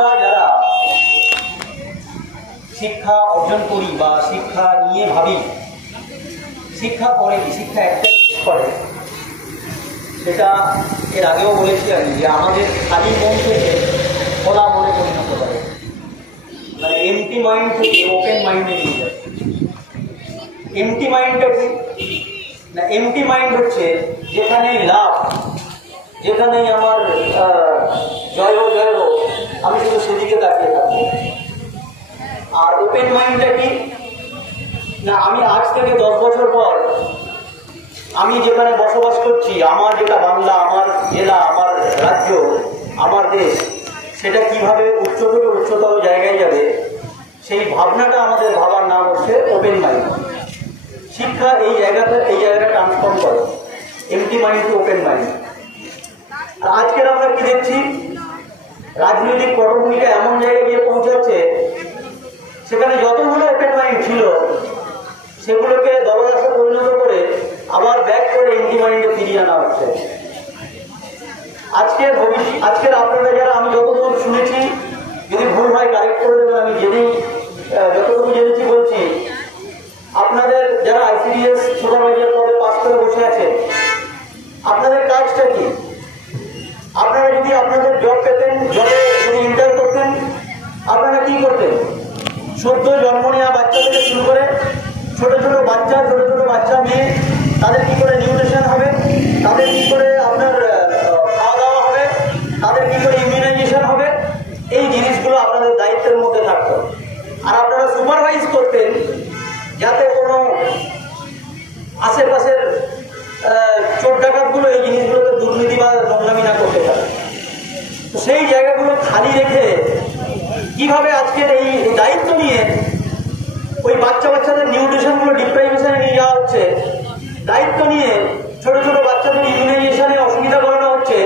আমরা যারা শিক্ষা অর্জন করি বা শিক্ষা নিয়ে ভাবি, শিক্ষা করে কি, শিক্ষা একটাই করে, সেটা এর আগেও বলেছি আমি, যে আমাদের খালি মন থেকে খোলা মনে পরিণত করে, মানে এমটি মাইন্ড থেকে ওপেন মাইন্ডে নিয়ে যায়। এমটি মাইন্ডটা কি না, এমটি মাইন্ড হচ্ছে যেখানেই লাভ, যেখানেই আমার জয় জয় আমি শুধু সেদিকে তাকিয়ে থাকবো। আর ওপেন মাইন্ডটা কি না, আমি আজ থেকে 10 বছর পর আমি যেখানে বসবাস করছি, আমার যেটা বাংলা, আমার জেলা, আমার রাজ্য, আমার দেশ, সেটা কিভাবে উচ্চ থেকে উচ্চতর জায়গায় যাবে, সেই ভাবনাটা আমাদের ভাবার নাম হচ্ছে ওপেন মাইন্ড। শিক্ষা এই জায়গাটা ট্রান্সফর্ম করে empty mind to open mind. আর আজকের আমরা কি দেখছি, রাজনৈতিক পটভূমিকা এমন জায়গায় গিয়ে পৌঁছাচ্ছে, সেখানে যতগুলো ওপেন মাইন্ড ছিল সেগুলোকে দলদাসে পরিণত করে আবার ব্যাক করে এমটি মাইন্ডে ফিরিয়ে আনা হচ্ছে। আজকের আপনারা যারা, আমি যতদূর শুনেছি, যদি ভুল হয় কারেক্ট করে দেবেন, আমি যতটুকু জেনেছি বলছি, আপনাদের যারা আইসিডিএস সুপারভাইজার পদে পাস করে বসে আছে, আপনাদের কাজটা কি? আপনারা যদি আপনাদের জব পেতেন, জবে যদি ইন্টার করতেন, আপনারা কি করতেন? সদ্য জন্ম নেওয়া বাচ্চা থেকে শুরু করে ছোট ছোট বাচ্চা মেয়ে, তাদের কি করে নিউট্রিশন হবে, তাদের কি করে আপনার খাওয়া দাওয়া হবে, তাদের কি করে ইমিউনাইজেশন হবে, এই জিনিসগুলো আপনাদের দায়িত্বের মধ্যে থাকতো। আর আপনারা সুপারভাইজ করতেন যাতে কোনো আশেপাশের চোর ডাকাতগুলো এই জিনিসগুলোতে দুর্নীতি বা নোংরামি না করতে পারে। তো সেই জায়গাগুলো খালি রেখে কিভাবে আজকের এই দায়িত্ব নিয়ে ওই বাচ্চাদের নিউট্রিশনগুলো ডিপ্রাইভেশনে নিয়ে যাওয়া হচ্ছে, দায়িত্ব নিয়ে ছোট ছোট বাচ্চাদের ইমিউনাইজেশনে অসুবিধা করানো হচ্ছে,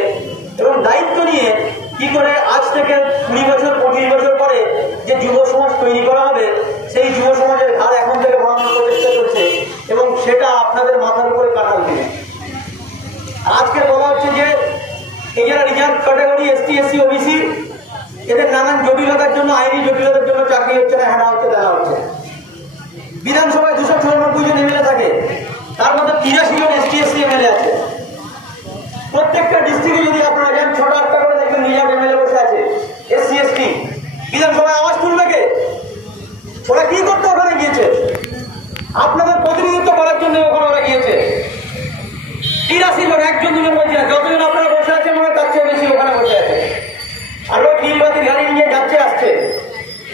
এবং দায়িত্ব নিয়ে কি করে আজ থেকে 20 বছর 25 বছর পরে যে যুব সমাজ তৈরি করা হবে, সেই যুব সমাজের ঘাড় এখন থেকে ভাঙানোর প্রচেষ্টা চলছে, এবং সেটা আপনাদের মাথার উপরে কাটাল দিবে। আজকে বলা হচ্ছে যে এই যারা reserve category, ST SC OBC, এদের নানান জটিলতার জন্য, আইনি জটিলতার জন্য চাকরি হচ্ছে না, হেনা হচ্ছে, দেওয়া হচ্ছে। বিধানসভায় 294 জন এমএলএ থাকে, তার মধ্যে 83 জন এসটি এসসি এমএলএ আছে। প্রত্যেকটা ডিস্ট্রিক্টে যদি আপনারা যান, 6-8টা করে দেখবেন রিজার্ভ এমএলএ বসে আছে, এসসি এসটি। বিধানসভায় আওয়াজ তুলবে কে? ওরা কি করতে ওখানে গিয়েছে? আপনাদের প্রতিনিধিত্ব করার জন্য ওখানে ওরা গিয়েছে। 83 জন, 1 জন 2 জন বলছি না, যতজন আপনারা বসে আছেন মনে তার চেয়ে বেশি ওখানে বসে আছে। আর ওই নির্বাচনী গাড়ি নিয়ে যাচ্ছে আসছে।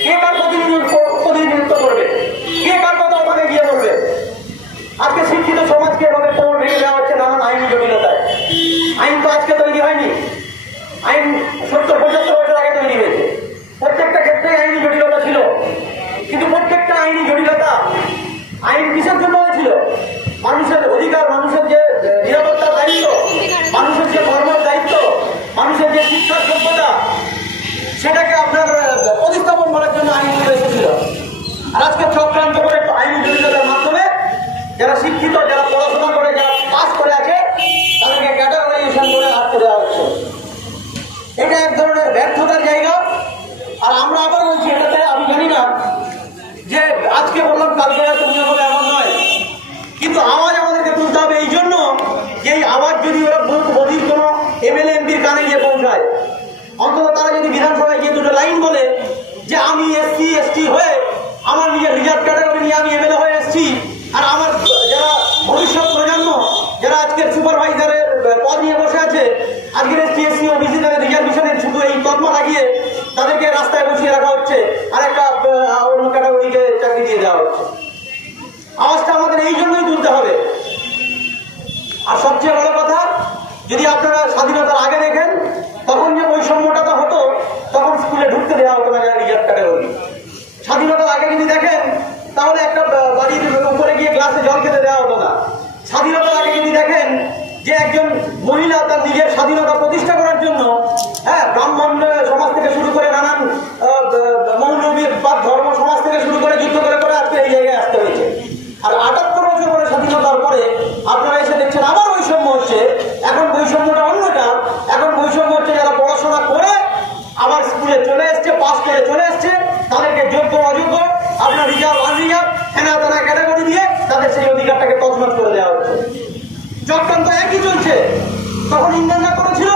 কে কার প্রতিনিধিত্ব করবে? কে কার কথা ওখানে গিয়ে বলবে? আজকে শিক্ষিত সমাজকে এভাবে কোমর ভেঙে দেওয়া হচ্ছে নানান আইনি জটিলতায়। আইন তো আজকে তৈরি হয়নি, আইন 70-75 বছর আগে তৈরি হয়েছে। প্রত্যেকটা ক্ষেত্রে আইনি জটিলতা ছিল, কিন্তু প্রত্যেকটা আইনি জটিলতা আইন কিসের জন্য হয়েছিল? মানুষের অধিকার, মানুষের যে নিরাপত্তার দায়িত্ব, মানুষের যে কর্মের দায়িত্ব, মানুষের যে শিক্ষার যোগ্যতা, সেটাকে আপনার প্রতিস্থাপন করার জন্য আইনগুলো এসেছিল। আর আজকে চক্রান্ত করে আইনি জটিলতার মাধ্যমে যারা শিক্ষিত, যারা পড়াশোনা করে, যারা পাস করে আছে, তাদেরকে ক্যাটাগরাইজেশন করে আটকে দেওয়া হচ্ছে। এটা এক ধরনের ব্যর্থতার জায়গা। আর আমরা আবার বলছি, এটাতে আমি জানি না যে আজকে বললাম কালকে হয়তো মনে হবে, এমন নয়, কিন্তু আওয়াজ আমাদেরকে তুলতে হবে এই জন্য যে এই আওয়াজ যদি ওরা বধির কোনো এমএলএ এমপির কানে গিয়ে পৌঁছায়, অন্তত তারা যদি বিধানসভায় গিয়ে দুটো লাইন বলে যে আমি এসসি এসটি হয়ে আমার নিজের রিজার্ভ ক্যাটাগরি নিয়ে আমি এমএলএ হয়ে এসছি, আর আমার যারা ভবিষ্যৎ প্রজন্ম, যারা আজকের সুপারভাইজারের পদ নিয়ে বসে আছে, আজকের এসটি এসসি ওবিসি তাদের রিজার্ভেশনের শুধু এই তকমা লাগিয়ে তাদেরকে রাস্তায় বসিয়ে রাখা হচ্ছে, আর একটা অন্য ক্যাটাগরিকে চাকরি দিয়ে দেওয়া হচ্ছে। আওয়াজটা আমাদের এই জন্যই তুলতে হবে। আর সবচেয়ে বড় কথা, যদি আপনারা স্বাধীনতার আগে দেখেন, তখন যে বৈষম্যটা হতো, তখন স্কুলে ঢুকতে দেওয়া হতো না যারা রিজার্ভ ক্যাটাগরি। স্বাধীনতার আগে যদি দেখেন, তাহলে একটা বাড়ির উপরে গিয়ে গ্লাসে জল খেতে দেওয়া হতো না। স্বাধীনতার আগে যদি দেখেন যে একজন মহিলা তার নিজের স্বাধীনতা প্রতিষ্ঠা করার জন্য ব্রাহ্মণ সমাজ থেকে শুরু করে নানান মৌলবীর বা ধর্ম সমাজ থেকে শুরু করে যুদ্ধ করে করে আজকে এই জায়গায় আসতে হয়েছে। আর 78 বছর পরে স্বাধীনতার পরে আপনারা এসে দেখছেন আবার বৈষম্য হচ্ছে। এখন বৈষম্যটা অন্যটা, এখন বৈষম্য হচ্ছে যারা পড়াশোনা করে পর্যায়ে চলে এসছে, তাদেরকে যোগ্য অযোগ্য, আপনার রিজার্ভ আনরিজার্ভ, হেনা তেনা ক্যাটাগরি দিয়ে তাদের সেই অধিকারটাকে তছনছ করে দেওয়া হচ্ছে। চক্রান্ত একই চলছে। তখন ইন্ডিয়ানরা করেছিল,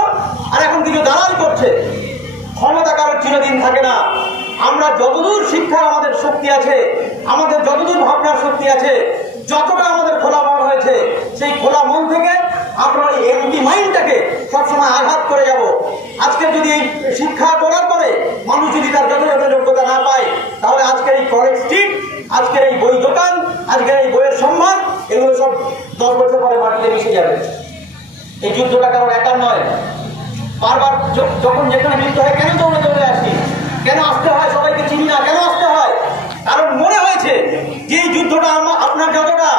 আর এখন কিছু দালাল করছে। ক্ষমতা কারোর চিরদিন থাকে না। আমরা যতদূর শিক্ষার আমাদের শক্তি আছে, আমাদের যতদূর ভাবনার শক্তি আছে, যতটা আমাদের খোলা মন হয়েছে, সেই খোলা মন থেকে আমরা এই এমটি মাইন্ডটাকে সবসময় আঘাত করে যাব। আজকে যদি এই শিক্ষা করার পরে মানুষ যদি তার যথাযথ যোগ্যতা না পায়, তাহলে আজকের এই কলেজ স্ট্রিট, আজকের এই বই দোকান, আজকের এই বইয়ের সম্মান, এগুলো সব 10 বছর পরে মাটিতে মিশে যাবে। এই যুদ্ধটা কারণ একার নয়। বারবার যখন যেখানে যুদ্ধ হয়, কেন দৌড়ে দৌড়ে আসি, কেন আসতে হয়, সবাইকে চিনি না, কেন আসতে হয়? কারণ মনে হয়েছে যে এই যুদ্ধটা আপনার যতটা,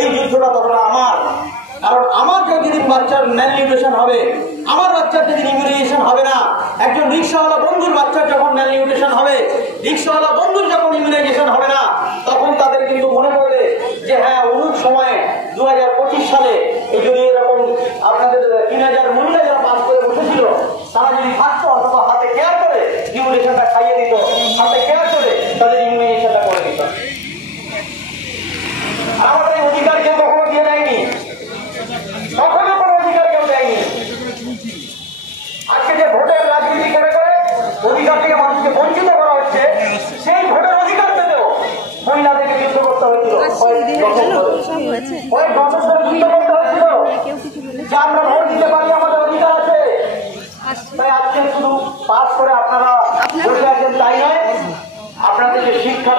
এই যুদ্ধটা ততটা আমার। কারণ আমার যেদিন বাচ্চার ম্যালনিউট্রিশন হবে, আমার বাচ্চার যেদিন ইমিউনাইজেশন হবে না, একজন রিক্সাওয়ালা বন্ধুর বাচ্চার যখন ম্যালনিউট্রিশন হবে, রিক্সাওয়ালা বন্ধুর যখন ইমিউনাইজেশন হবে না, তখন তাদের কিন্তু মনে পড়বে যে হ্যাঁ, অমুক সময়ে 2025 সালে এই যদি এরকম আপনাদের 3000 মহিলা যারা পাস করে বসেছিল, তারা যদি থাকতো অথবা হাতে কেয়ার করে ইমিউনাইজেশনটা খাইয়ে দিত, হাতে কেয়ার করে তাদের ইমিউনাইজেশনটা করে দিত। আমাদের এই অধিকার কেউ কখনো দিয়ে দেয়নি, কখনো কোনো অধিকার কেউ দেয়নি। আজকে যে ভোটের রাজনীতি করে করে অধিকার থেকে মানুষকে বঞ্চিত করা হচ্ছে, সেই ভোটের অধিকার পেতেও মহিলাদেরকে যুদ্ধ করতে হয়েছিল, কয়েক বছর ধরে যুদ্ধ করতে হয়েছিল যে আমরা ভোট দিতে পারি, আমাদের অধিকার আছে। তাই আজকে শুধু পাস করে আপনারা বসে আছেন তাই নয়, আপনাদের যে শিক্ষা